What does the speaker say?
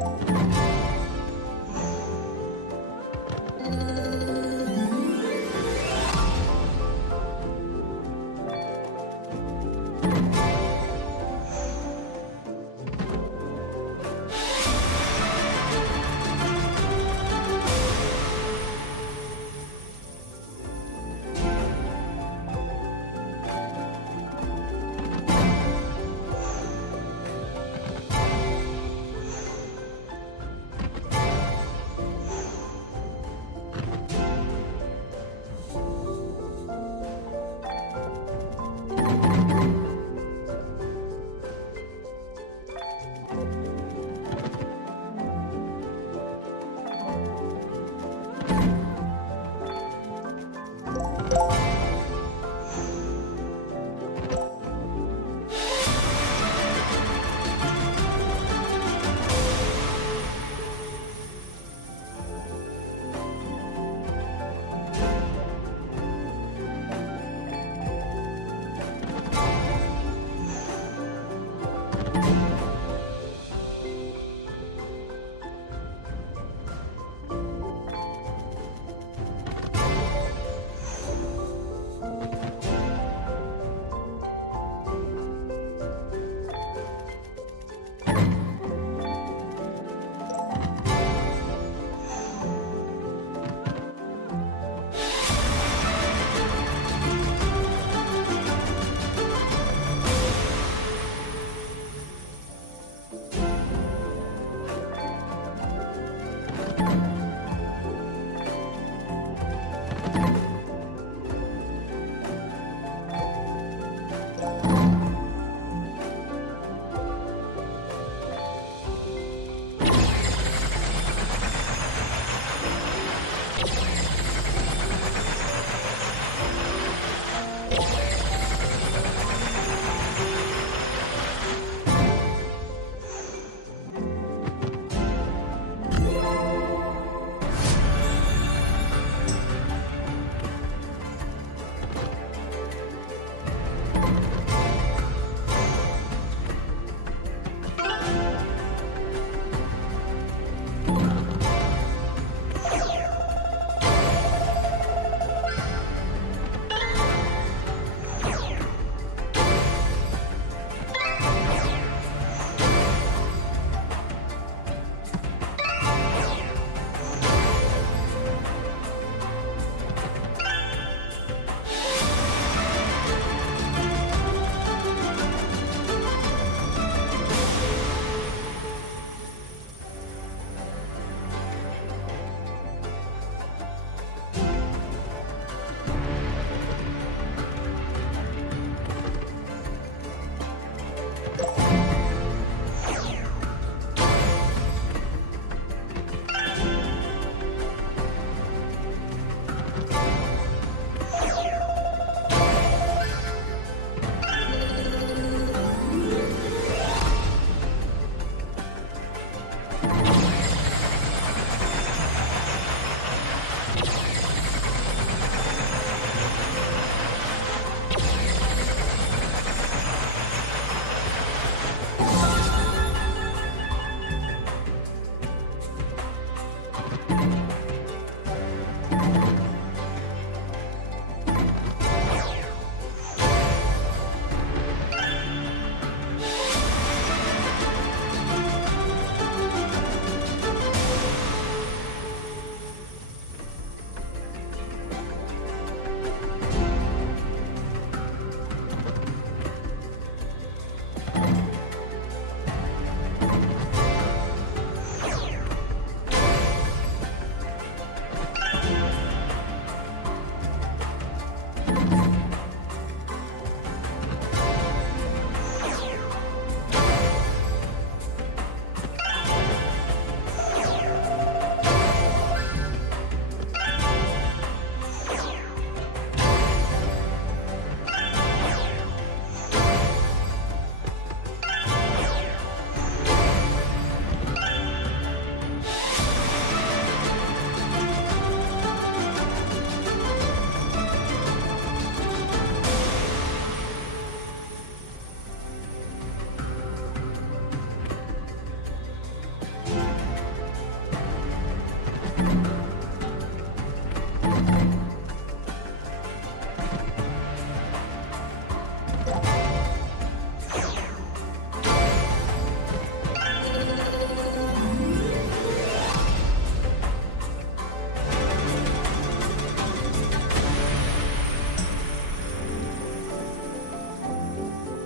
You